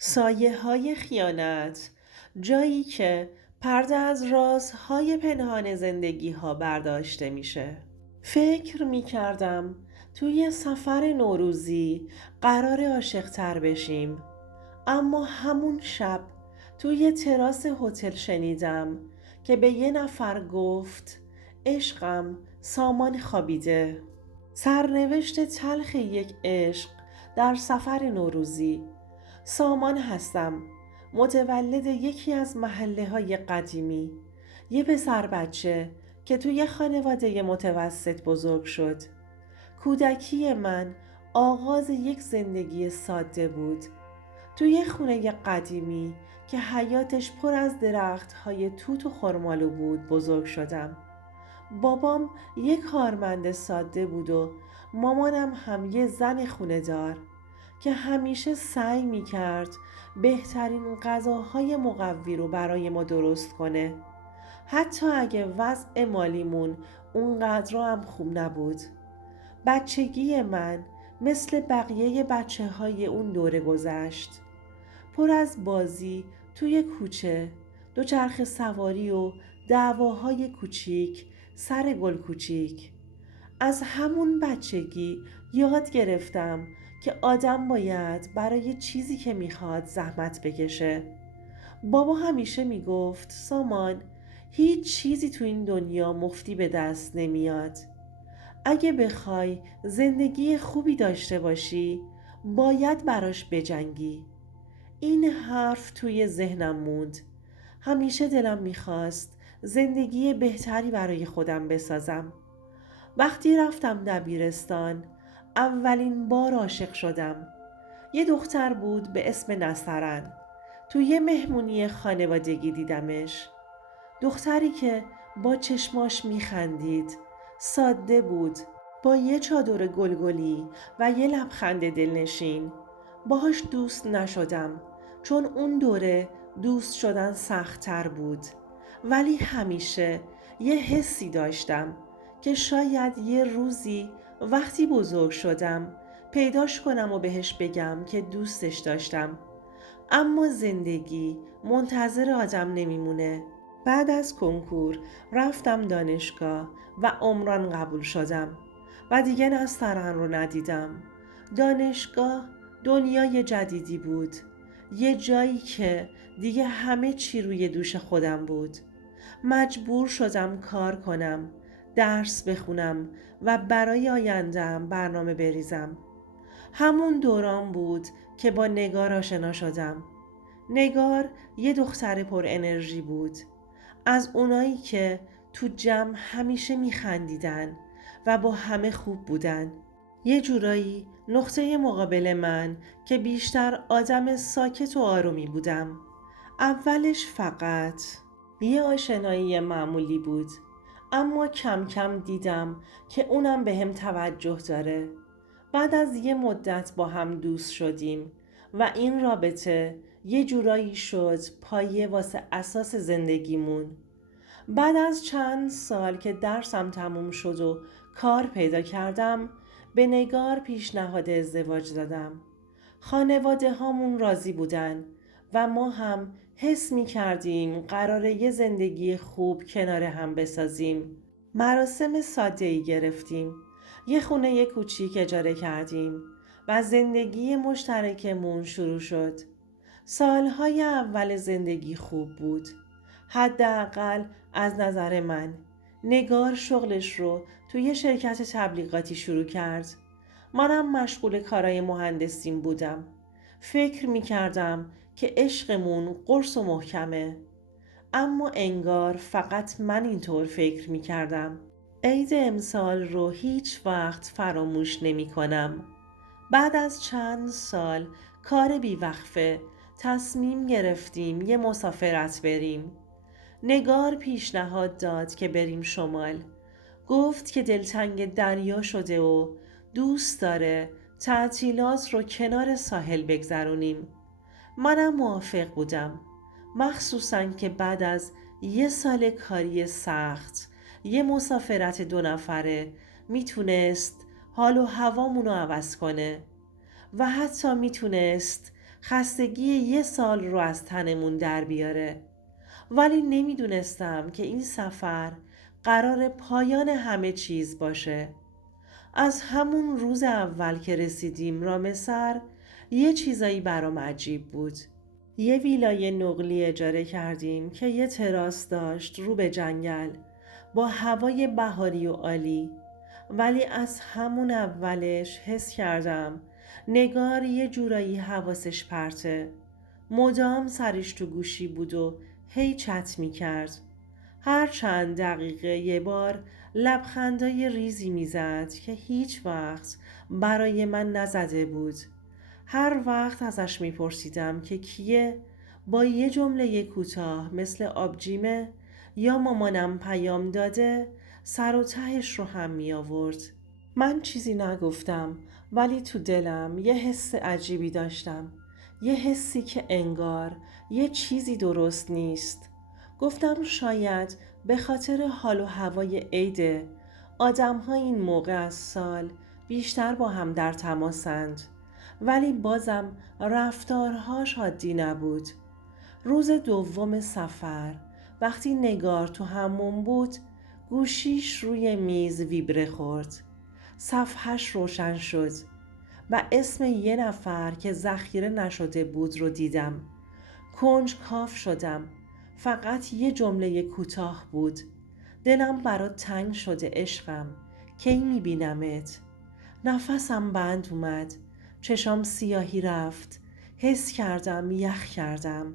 سایه‌های خیانت، جایی که پرده از رازهای پنهان زندگی‌ها برداشته میشه. فکر می‌کردم توی سفر نوروزی قرار عاشق‌تر بشیم، اما همون شب توی تراس هتل شنیدم که به یه نفر گفت عشقم سامان خوابیده. سرنوشت تلخ یک عشق در سفر نوروزی. سامان هستم، متولد یکی از محله‌های قدیمی، یه پسر بچه که توی خانواده متوسط بزرگ شد. کودکی من آغاز یک زندگی ساده بود. توی خونه قدیمی که حیاتش پر از درخت‌های توت و خرمالو بود بزرگ شدم. بابام یک کارمند ساده بود و مامانم هم یه زن خونه دار که همیشه سعی می کرد بهترین غذاهای مقوی رو برای ما درست کنه. حتی اگه وضع مالیمون اونقدر هم خوب نبود. بچگی من مثل بقیه بچه های اون دوره گذشت. پر از بازی توی کوچه، دوچرخه سواری و دعواهای کوچیک سر گل کوچیک. از همون بچگی یاد گرفتم که آدم باید برای چیزی که میخواد زحمت بکشه. بابا همیشه میگفت سامان، هیچ چیزی تو این دنیا مفتی به دست نمیاد. اگه بخوای زندگی خوبی داشته باشی باید براش بجنگی. این حرف توی ذهنم موند. همیشه دلم میخواست زندگی بهتری برای خودم بسازم. وقتی رفتم دبیرستان اولین بار عاشق شدم. یه دختر بود به اسم نصرن. توی یه مهمونی خانوادگی دیدمش. دختری که با چشماش میخندید. ساده بود، با یه چادر گلگلی و یه لبخند دلنشین. باهاش دوست نشدم چون اون دوره دوست شدن سخت‌تر بود. ولی همیشه یه حسی داشتم که شاید یه روزی وقتی بزرگ شدم پیداش کنم و بهش بگم که دوستش داشتم. اما زندگی منتظر آدم نمیمونه. بعد از کنکور رفتم دانشگاه و عمران قبول شدم و دیگه نسترن رو ندیدم. دانشگاه دنیای جدیدی بود، یه جایی که دیگه همه چی روی دوش خودم بود. مجبور شدم کار کنم، درس بخونم و برای آینده‌ام برنامه بریزم. همون دوران بود که با نگار آشنا شدم. نگار یه دختر پر انرژی بود، از اونایی که تو جمع همیشه میخندیدن و با همه خوب بودن. یه جورایی نقطه مقابل من که بیشتر آدم ساکت و آرومی بودم. اولش فقط یه آشنایی معمولی بود، اما کم کم دیدم که اونم به هم توجه داره. بعد از یه مدت با هم دوست شدیم و این رابطه یه جورایی شد پایه واسه اساس زندگیمون. بعد از چند سال که درسم تموم شد و کار پیدا کردم به نگار پیشنهاد ازدواج دادم. خانواده هامون راضی بودن و ما هم حس می کردیم قراره یه زندگی خوب کنار هم بسازیم. مراسم ساده ای گرفتیم. یه خونه کوچیک اجاره کردیم و زندگی مشترکمون شروع شد. سالهای اول زندگی خوب بود. حداقل از نظر من. نگار شغلش رو توی شرکت تبلیغاتی شروع کرد. منم مشغول کارای مهندسیم بودم. فکر می کردم که عشقمون قرص و محکمه. اما انگار فقط من اینطور فکر می کردم. عید امسال رو هیچ وقت فراموش نمی کنم. بعد از چند سال کار بیوقفه تصمیم گرفتیم یه مسافرت بریم. نگار پیشنهاد داد که بریم شمال. گفت که دلتنگ دریا شده و دوست داره تعطیلات رو کنار ساحل بگذرونیم. منم موافق بودم، مخصوصاً که بعد از یه سال کاری سخت یه مسافرت 2 نفره میتونست حال و هوامونو عوض کنه و حتی میتونست خستگی 1 سال رو از تنمون در بیاره. ولی نمیدونستم که این سفر قرار پایان همه چیز باشه. از همون روز اول که رسیدیم رامسر یه چیزایی برام عجیب بود. یه ویلای نقلی اجاره کردیم که یه تراس داشت رو به جنگل با هوای بهاری و عالی. ولی از همون اولش حس کردم نگار یه جورایی حواسش پرته. مدام سرش تو گوشی بود و هی چت می کرد. هر چند دقیقه یه بار لبخندای ریزی میزد که هیچ وقت برای من نزده بود. هر وقت ازش میپرسیدم که کیه، با یه جمله کوتاه مثل آبجیمه یا مامانم پیام داده سر و تهش رو هم می آورد. من چیزی نگفتم ولی تو دلم یه حس عجیبی داشتم. یه حسی که انگار یه چیزی درست نیست. گفتم شاید به خاطر حال و هوای عیده آدم‌ها این موقع از سال بیشتر با هم در تماسند. ولی بازم رفتارهاش عادی نبود. روز دوم سفر وقتی نگار تو همون بود گوشیش روی میز ویبره خورد. صفحش روشن شد و اسم یه نفر که ذخیره نشده بود رو دیدم. کنجکاو شدم. فقط یه جمله کوتاه بود: دلم برات تنگ شده عشقم، کی میبینمت؟ نفسم بند اومد، چشام سیاهی رفت، حس کردم یخ کردم،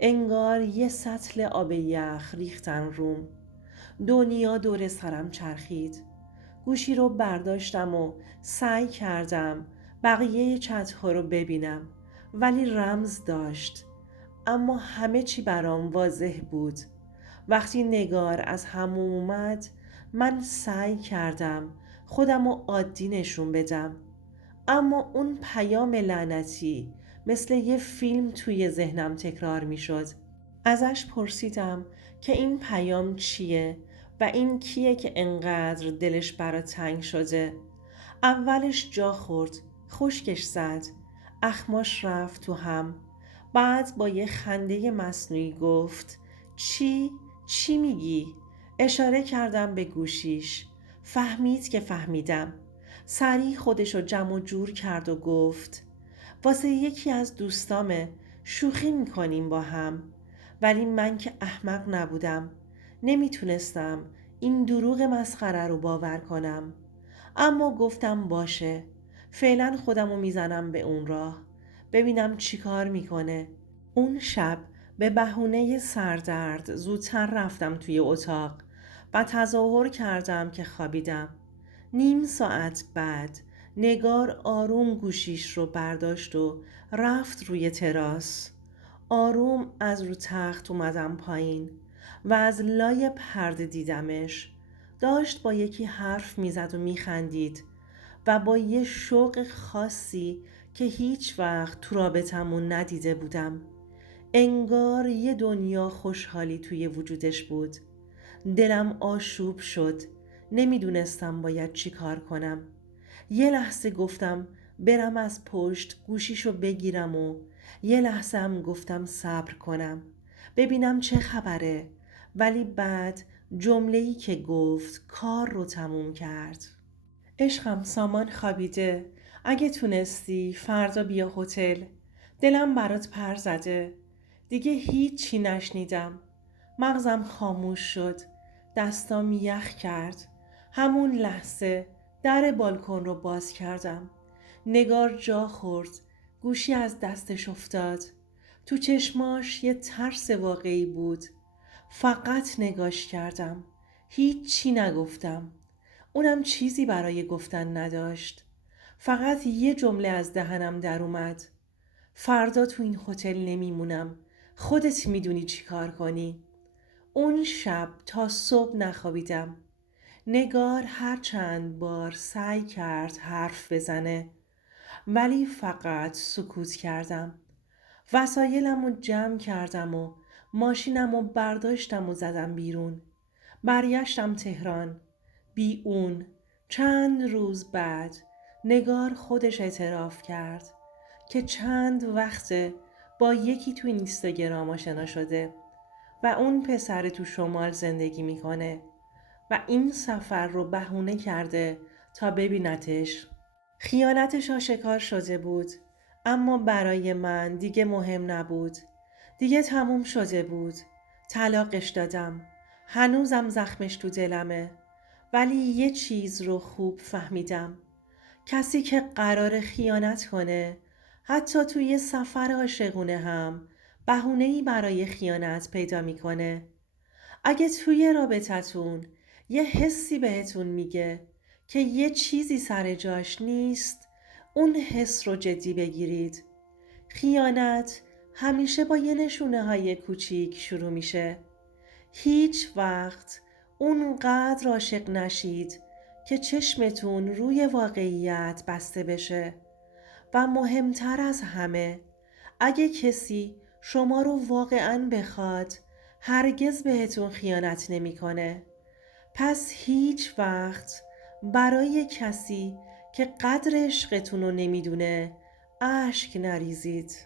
انگار یه سطل آب یخ ریختن روم. دنیا دور سرم چرخید. گوشی رو برداشتم و سعی کردم بقیه چت‌ها رو ببینم ولی رمز داشت. اما همه چی برام واضح بود. وقتی نگار از هموم اومد من سعی کردم خودم رو عادی نشون بدم. اما اون پیام لعنتی مثل یه فیلم توی ذهنم تکرار می شد. ازش پرسیدم که این پیام چیه و این کیه که انقدر دلش برا تنگ شده. اولش جا خورد، خشکش زد، اخماش رفت تو هم. بعد با یه خنده مصنوعی گفت چی میگی؟ اشاره کردم به گوشیش. فهمید که فهمیدم. سریع خودشو جمع و جور کرد و گفت واسه یکی از دوستامه، شوخی میکنیم با هم. ولی من که احمق نبودم، نمیتونستم این دروغ مسخره رو باور کنم. اما گفتم باشه، فعلا خودمو میزنم به اون راه، ببینم چی کار میکنه. اون شب به بهونه سردرد زودتر رفتم توی اتاق و تظاهر کردم که خوابیدم. نیم ساعت بعد نگار آروم گوشیش رو برداشت و رفت روی تراس. آروم از رو تخت اومدم پایین و از لای پرده دیدمش. داشت با یکی حرف میزد و میخندید و با یه شوق خاصی که هیچ وقت تو رابطمون ندیده بودم. انگار یه دنیا خوشحالی توی وجودش بود. دلم آشوب شد. نمیدونستم باید چی کار کنم. یه لحظه گفتم برم از پشت گوشیشو بگیرم و یه لحظه هم گفتم صبر کنم ببینم چه خبره. ولی بعد جمله‌ای که گفت کار رو تموم کرد. عشقم سامان خوابیده، اگه تونستی فردا بیا هتل، دلم برات پر زده. دیگه هیچی نشنیدم. مغزم خاموش شد. دستام یخ کرد. همون لحظه در بالکن رو باز کردم. نگار جا خورد. گوشی از دستش افتاد. تو چشماش یه ترس واقعی بود. فقط نگاش کردم. هیچی نگفتم. اونم چیزی برای گفتن نداشت. فقط یه جمله از دهنم در اومد: فردا تو این هتل نمیمونم. خودت میدونی چی کار کنی. اون شب تا صبح نخوابیدم. نگار هر چند بار سعی کرد حرف بزنه ولی فقط سکوت کردم. وسایلم رو جمع کردم و ماشینم رو برداشتم و زدم بیرون. برگشتم تهران. بی اون. چند روز بعد نگار خودش اعتراف کرد که چند وقته با یکی تو اینستاگرام آشنا شده و اون پسر تو شمال زندگی میکنه و این سفر رو بهونه کرده تا ببینتش. خیانتش آشکار شده بود، اما برای من دیگه مهم نبود. دیگه تموم شده بود. طلاقش دادم. هنوزم زخمش تو دلمه. ولی یه چیز رو خوب فهمیدم. کسی که قرار خیانت کنه، حتی توی سفر عاشقونه هم بهونه‌ای برای خیانت پیدا میکنه. اگه توی رابطتون یه حسی بهتون میگه که یه چیزی سر جاش نیست، اون حس رو جدی بگیرید. خیانت همیشه با یه نشونه های کوچیک شروع میشه. هیچ وقت اونقدر عاشق نشید که چشمتون روی واقعیت بسته بشه. و مهمتر از همه، اگه کسی شما رو واقعاً بخواد، هرگز بهتون خیانت نمیکنه. پس هیچ وقت برای کسی که قدر عشقتون رو نمیدونه اشک نریزید.